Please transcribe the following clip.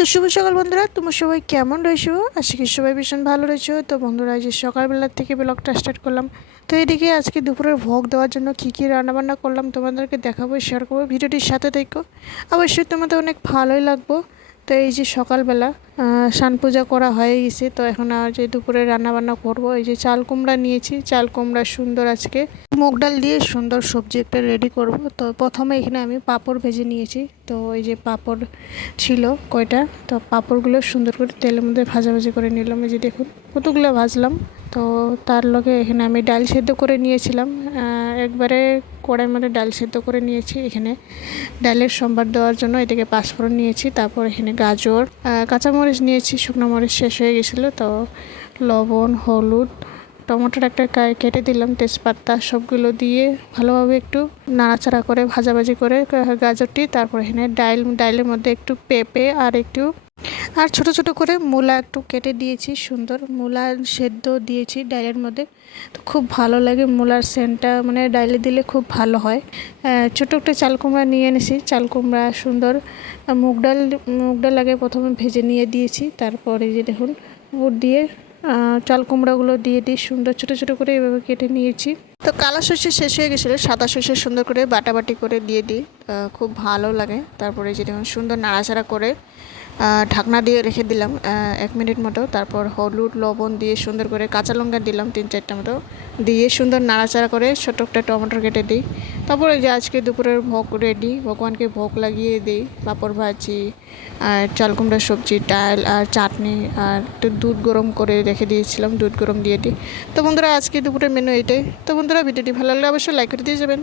তো শুভ সকাল বন্ধুরা, তোমরা সবাই কেমন রয়েছো? আশা করি সবাই ভীষণ ভালো রয়েছো। তো বন্ধুরা, যে সকালবেলা থেকে ব্লগটা স্টার্ট করলাম। তো এদিকে আজকে দুপুরের ভোগ দেওয়ার জন্য কী রান্নাবান্না করলাম তোমাদেরকে দেখাবো, শেয়ার করবো। ভিডিওটির সাথে দেখো, অবশ্যই তোমাদের অনেক ভালোই লাগবো। তো এই যে সকালবেলা স্নান পূজা করা হয়ে গেছে, তো এখন আর যে দুপুরে রান্নাবান্না করব। এই যে চাল কুমড়া নিয়েছি, চাল কুমড়া সুন্দর আজকে মুগ ডাল দিয়ে সুন্দর সবজি একটা রেডি করব। তো প্রথমে এখানে আমি পাঁপড় ভেজে নিয়েছি। তো এই যে পাঁপড় ছিল কয়টা, তো পাঁপড়গুলো সুন্দর করে তেলের মধ্যে ভাজাভাজি করে নিলাম। এই যে দেখুন কতগুলো ভাজলাম। তো তার লগে এখানে আমি ডাল সেদ্ধ করে নিয়েছিলাম, একবারে কড়াইয়ের মধ্যে ডাল সেদ্ধ করে নিয়েছি। এখানে ডালের সম্বার দেওয়ার জন্য এটাকে পাঁচফোড়ন নিয়েছি, তারপর এখানে গাজর, কাঁচামরিচ নিয়েছি, শুকনো মরিচ শেষ হয়ে গেছিলো। তো লবণ, হলুদ, টমেটোর একটা কেটে দিলাম, তেজপাতা, সবগুলো দিয়ে ভালোভাবে একটু নাড়াচাড়া করে ভাজাভাজি করে গাজরটি, তারপর এখানে ডালের মধ্যে একটু পেঁপে আর ছোট ছোট করে মূলা একটু কেটে দিয়েছি, সুন্দর মূলা সেদ্ধ দিয়েছি ডালের মধ্যে। তো খুব ভালো লাগে মূলার সেন্টটা, মানে ডালে দিলে খুব ভালো হয়। ছোটো একটা চাল কুমড়া নিয়ে এনেছি, চাল কুমড়া সুন্দর মুগ ডাল আগে প্রথমে ভেজে নিয়ে দিয়েছি। তারপরে যে দেখুন বুট দিয়ে চাল কুমড়াগুলো দিয়ে সুন্দর ছোটো ছোটো করে এভাবে কেটে নিয়েছি। তো কালো সর্ষে শেষ হয়ে গেছিলো, সাদা সর্ষে সুন্দর করে বাটাবাটি করে দিয়ে দিই, খুব ভালো লাগে। তারপরে যে দেখুন সুন্দর নাড়াচাড়া করে ঢাকনা দিয়ে রেখে দিলাম 1 মিনিট মতো। তারপর হলুদ লবণ দিয়ে সুন্দর করে কাঁচা লঙ্কা দিলাম 3-4টা মতো, দিয়ে সুন্দর নাড়াচাড়া করে ছোটো একটা টমেটো কেটে দিই। তারপরে যে আজকে দুপুরের ভোগ রেডি, ভগবানকে ভোগ লাগিয়ে দিই। পাঁপড় ভাজি আর চাল কুমড়ার সবজি, ডাল আর চাটনি, আর একটু দুধ গরম করে রেখে দিয়েছিলাম, দুধ গরম দিয়ে দিই। তো বন্ধুরা, আজকে দুপুরের মেনু এটাই। তো বন্ধুরা, ভিডিওটি ভালো লাগলে অবশ্যই লাইক করে দিয়ে যাবেন।